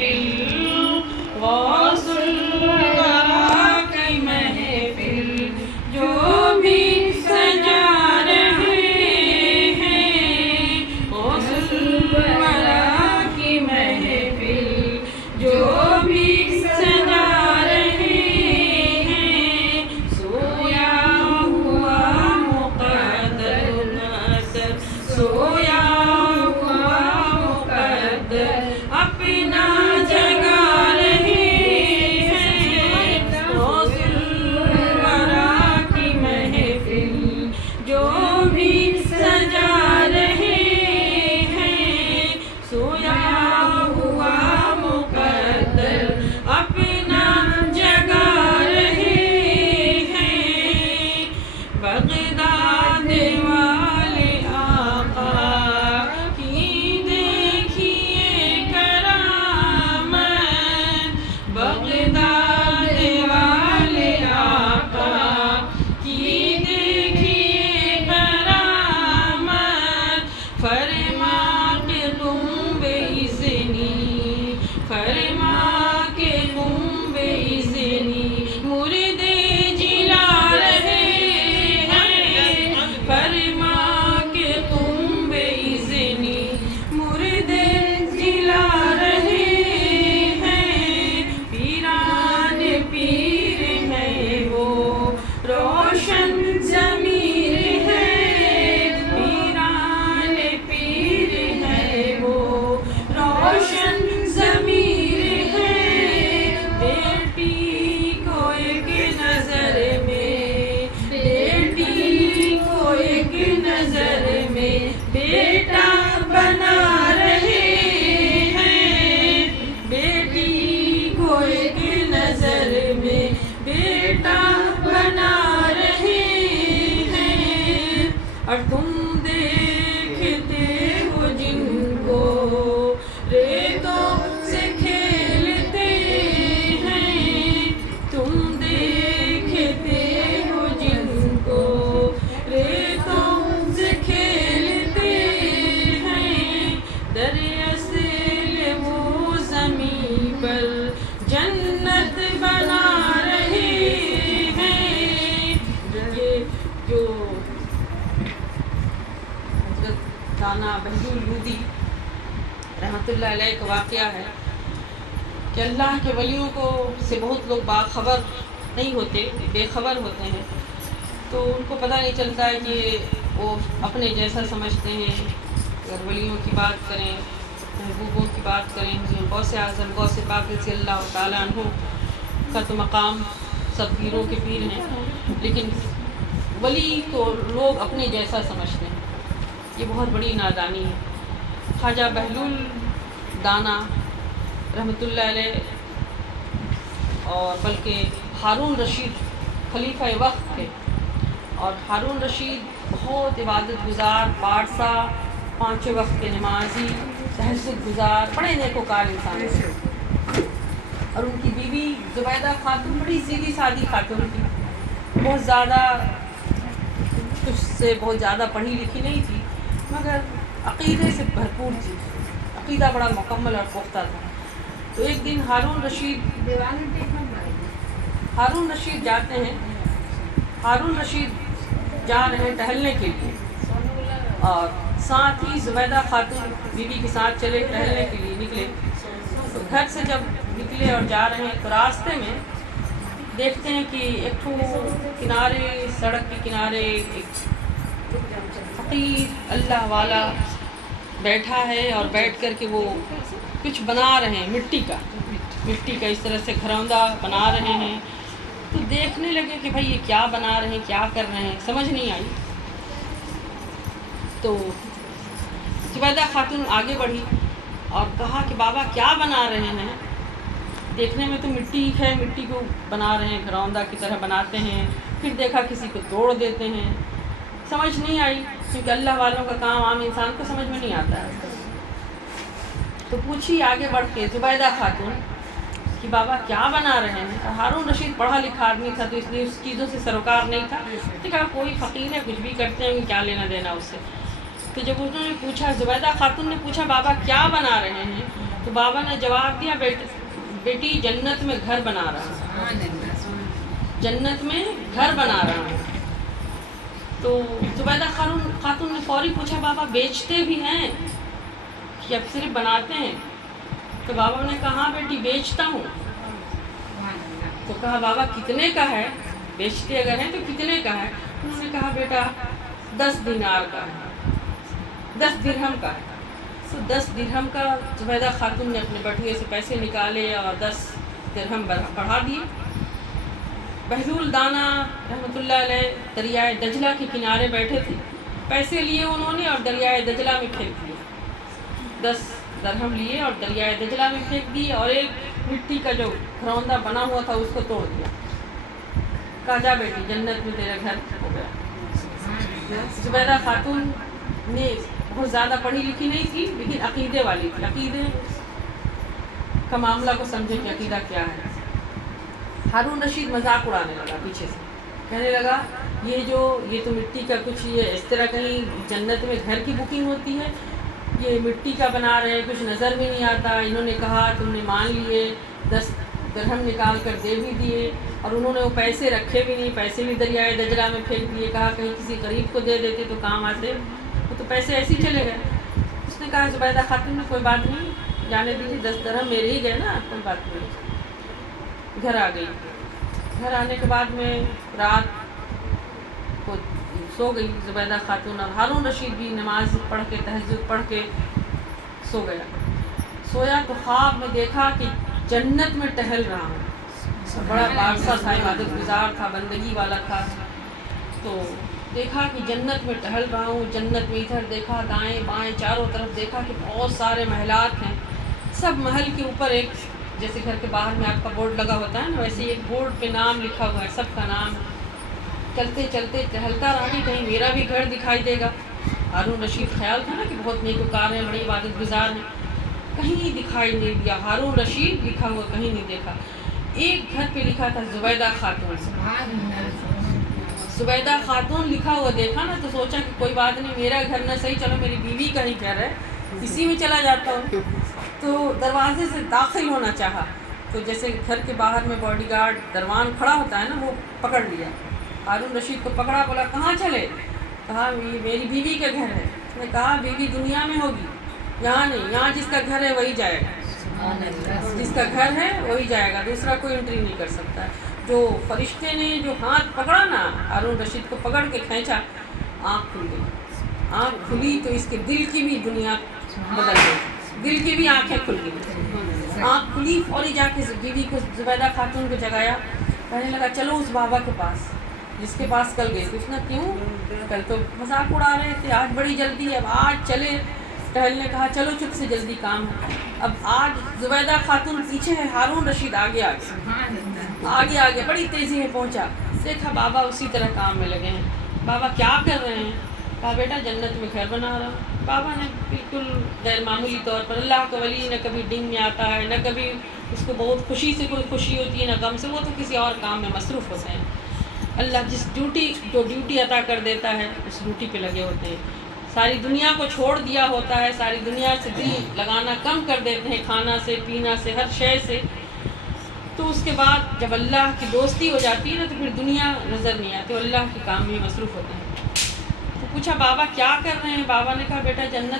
محفل غوث الورا کی محفل جو بھی سجا رہے ہیں غوث الورا کی محفل جو بھی سجا رہے ہیں سویا ہوا مقدر نظر سویا اپنا جگا رہے ہیں غوث الورا کی محفل جو بھی سجا رہے ہیں سویا ہوا مقدر اپنا جگا رہے ہیں بغداد والے آقا کی دیکھیے بغداد والے آقا کی دیکھیے کرامت فرما کے تم بے اذنی فرما کے تم بے اذنی مردے جلا رہے ہیں فرما کے تم بے اذنی مردے جلا رہے روشن ضمیر ہے پیران پیر ہے وہ روشن ضمیر ہے بیٹی کو ایک نظر میں بیٹی کو ایک نظر میں بیٹا بنا رہے ہیں بیٹی کو ایک نظر میں بیٹا بنا رہے ہیں اور تم دیکھتے ہو جن کو ریتوں سے کھیلتے ہیں تم دیکھتے ہو جن کو ریتوں سے کھیلتے ہیں دراصل وہ زمین پر جنت بنا رہے جو حضرت دانا بہلول لودھی رحمۃ اللہ علیہ کا واقعہ ہے کہ اللہ کے ولیوں کو سے بہت لوگ باخبر نہیں ہوتے بے خبر ہوتے ہیں تو ان کو پتہ نہیں چلتا ہے کہ وہ اپنے جیسا سمجھتے ہیں اگر ولیوں کی بات کریں محبوبوں کی بات کریں غوث اعظم غوث پاک رضی اللہ تعالیٰ عنہ کا تو مقام سب پیروں کے پیر ہیں لیکن ولی کو لوگ اپنے جیسا سمجھتے ہیں یہ بہت بڑی نادانی ہے خواجہ بہلول دانا رحمۃ اللہ علیہ اور بلکہ ہارون رشید خلیفہ وقت تھے اور ہارون رشید بہت عبادت گزار پارسا پانچوں وقت کے نمازی تہجد گزار بڑے نیکوکار انسان تھے اور ان کی بیوی زبیدہ خاتون بڑی سیدھی سادھی خاتون تھی بہت زیادہ کچھ سے بہت زیادہ پڑھی لکھی نہیں تھی مگر عقیدے سے بھرپور تھی عقیدہ بڑا مکمل اور پختہ تھا تو ایک دن ہارون رشید جاتے ہیں ہارون رشید جا رہے ہیں ٹہلنے کے لیے اور ساتھ ہی زبیدہ خاتون بیوی کے ساتھ چلے ٹہلنے کے لیے نکلے تو گھر سے جب نکلے اور جا رہے ہیں تو راستے میں دیکھتے ہیں کہ ایک کنارے سڑک کے کنارے ایک فقیر اللہ والا بیٹھا ہے اور بیٹھ کر کے وہ کچھ بنا رہے ہیں مٹی کا اس طرح سے گھروندہ بنا رہے ہیں تو دیکھنے لگے کہ بھائی یہ کیا بنا رہے ہیں کیا کر رہے ہیں سمجھ نہیں آئی تو زبیدہ خاتون آگے بڑھی اور کہا کہ بابا کیا بنا رہے ہیں دیکھنے میں تو مٹی ہے مٹی کو بنا رہے ہیں گھروندہ کی طرح بناتے ہیں پھر دیکھا کسی کو توڑ دیتے ہیں سمجھ نہیں آئی کیونکہ اللہ والوں کا کام عام انسان کو سمجھ میں نہیں آتا ہے تو پوچھی آگے بڑھ کے زبیدہ خاتون کہ بابا کیا بنا رہے ہیں ہارون رشید پڑھا لکھا آدمی تھا تو اس لیے اس چیزوں سے سروکار نہیں تھا تو کہا کوئی فقیر ہے کچھ بھی کرتے ہیں کیا لینا دینا اس سے تو جب انہوں نے پوچھا زبیدہ خاتون نے پوچھا بابا کیا بنا رہے ہیں تو تو بابا نے جواب دیا بیٹی جنت میں گھر بنا رہا ہوں، جنت میں گھر بنا رہا ہوں۔ تو زبیدہ خاتون نے فوری پوچھا بابا بیچتے بھی ہیں کہ اب صرف بناتے ہیں؟ تو بابا نے کہا ہاں بیٹی بیچتا ہوں۔ تو کہا بابا کتنے کا ہے؟ بیچتے اگر ہیں تو کتنے کا ہے؟ انہوں نے کہا بیٹا 10 دینار کا ہے، 10 درہم کا ہے۔ تو 10 درہم کا زبیدہ خاتون نے اپنے بٹوے سے پیسے نکالے اور 10 درہم بڑھا دیے۔ بہلول دانا رحمۃ اللہ علیہ دریائے دجلہ کے کنارے بیٹھے تھے، پیسے لیے انہوں نے اور دریائے دجلہ میں پھینک دیے، 10 درہم لیے اور دریائے دجلہ میں پھینک دیے، اور ایک مٹی کا جو گھروندہ بنا ہوا تھا اس کو توڑ دیا۔ کہا جا بیٹی جنت میں تیرا گھر ہو گیا۔ زبیدہ خاتون نے بہت زیادہ پڑھی لکھی نہیں تھی لیکن عقیدے والی تھی، عقیدے کا معاملہ کو سمجھے کہ عقیدہ کیا ہے۔ ہارون رشید مذاق اڑانے لگا پیچھے سے، کہنے لگا یہ تو مٹی کا کچھ یہ اس طرح کہیں جنت میں گھر کی بکنگ ہوتی ہے، یہ مٹی کا بنا رہے ہیں، کچھ نظر بھی نہیں آتا۔ انہوں نے کہا تم نے مان لیے، 10 درہم نکال کر دے بھی دیے، اور انہوں نے وہ پیسے رکھے بھی نہیں، پیسے بھی دریائے دجلہ میں پھینک دیے۔ کہا کہیں کسی غریب کو دے دیتے تو کام آتے، وہ تو پیسے ایسے ہی چلے گئے۔ اس نے کہا زبیدہ خاتون نے کوئی بات نہیں، جانے دیجیے، 10 درہم میرے ہی گئے نا، کوئی بات نہیں۔ گھر آ گئی۔ گھر آنے کے بعد میں رات کو سو گئی زبیدہ خاتون، اور ہارون رشید بھی نماز پڑھ کے تہجد پڑھ کے سو گیا۔ سویا تو خواب میں دیکھا کہ جنت میں ٹہل رہا ہوں، بڑا بادشاہ تھا، عبادت گزار تھا، بندگی والا تھا۔ تو دیکھا کہ جنت میں ٹہل رہا ہوں، جنت میں ادھر دیکھا، دائیں بائیں چاروں طرف دیکھا کہ بہت سارے محلات ہیں، سب محل کے اوپر ایک، جیسے گھر کے باہر میں آپ کا بورڈ لگا ہوتا ہے نا، ویسے ایک بورڈ پہ نام لکھا ہوا ہے، سب کا نام۔ چلتے چلتے ٹہلتا رہا کہ کہیں میرا بھی گھر دکھائی دے گا۔ ہارون رشید خیال تھا نا کہ بہت نیکوکار ہیں، بڑی عبادت گزار ہیں، کہیں دکھائی نہیں دیا۔ ہارون رشید لکھا ہوا کہیں نہیں دیکھا۔ ایک گھر پہ لکھا تھا زبیدہ خاتون، زبیدہ خاتون لکھا ہوا دیکھا نا، تو سوچا کہ کوئی بات نہیں، میرا گھر نہ صحیح، چلو میری بیوی کا ہی گھر ہے، اسی میں چلا جاتا ہوں۔ تو دروازے سے داخل ہونا چاہا، تو جیسے گھر کے باہر میں باڈی گارڈ دروان کھڑا ہوتا ہے نا، وہ پکڑ لیا۔ ہارون رشید کو پکڑا، بولا کہاں چلے؟ کہا یہ میری بیوی کا گھر ہے۔ اس نے کہا بیوی دنیا میں ہوگی، یہاں نہیں، یہاں جس کا گھر ہے وہی جائے گا، جس کا گھر ہے وہی جائے گا، دوسرا کوئی انٹری نہیں کر سکتا۔ جو فرشتے نے جو ہاتھ پکڑا نا، ہارون رشید کو پکڑ کے کھینچا، آنکھ کھل گئی۔ آنکھ کھلی تو اس کے دل کی بھی دنیا بدل گئی، دل کی بھی آنکھیں کھل گئی۔ آنکھ کھلی، فوری جا کے بیوی کو، زبیدہ خاتون کو جگایا، کہنے لگا چلو اس بابا کے پاس جس کے پاس کل گئے تھے۔ اس نے کیوں؟ کل تو مذاق اڑا رہے تھے، آج بڑی جلدی ہے، اب آج چلے ٹہلنے۔ کہا چلو چپ سے، جلدی کام ہے۔ اب آج زبیدہ خاتون پیچھے ہے، ہارون رشید آگے آگے آگے بڑی تیزی میں پہنچا، دیکھا بابا اسی طرح کام میں لگے ہیں۔ بابا کیا کر رہے ہیں؟ کہا بیٹا جنت میں گھر بنا رہا ہوں۔ بابا نے بالکل غیر معمولی طور پر، اللہ کا ولی نہ کبھی ڈنگ میں آتا ہے، نہ کبھی اس کو بہت خوشی سے کوئی خوشی ہوتی ہے، نہ غم سے، وہ تو کسی اور کام میں مصروف ہوتے ہیں۔ اللہ جو ڈیوٹی عطا کر دیتا ہے اس ڈیوٹی پہ لگے ہوتے ہیں۔ ساری دنیا کو چھوڑ دیا ہوتا ہے، ساری دنیا سے دل لگانا کم کر دیتے ہیں، کھانا سے، پینا سے، ہر شے سے۔ تو اس کے بعد جب اللہ کی دوستی ہو جاتی ہے نا، تو پھر دنیا نظر نہیں آتی، اللہ کے کام میں مصروف ہوتے ہیں۔ تو پوچھا بابا کیا کر رہے ہیں؟ بابا نے کہا بیٹا جنت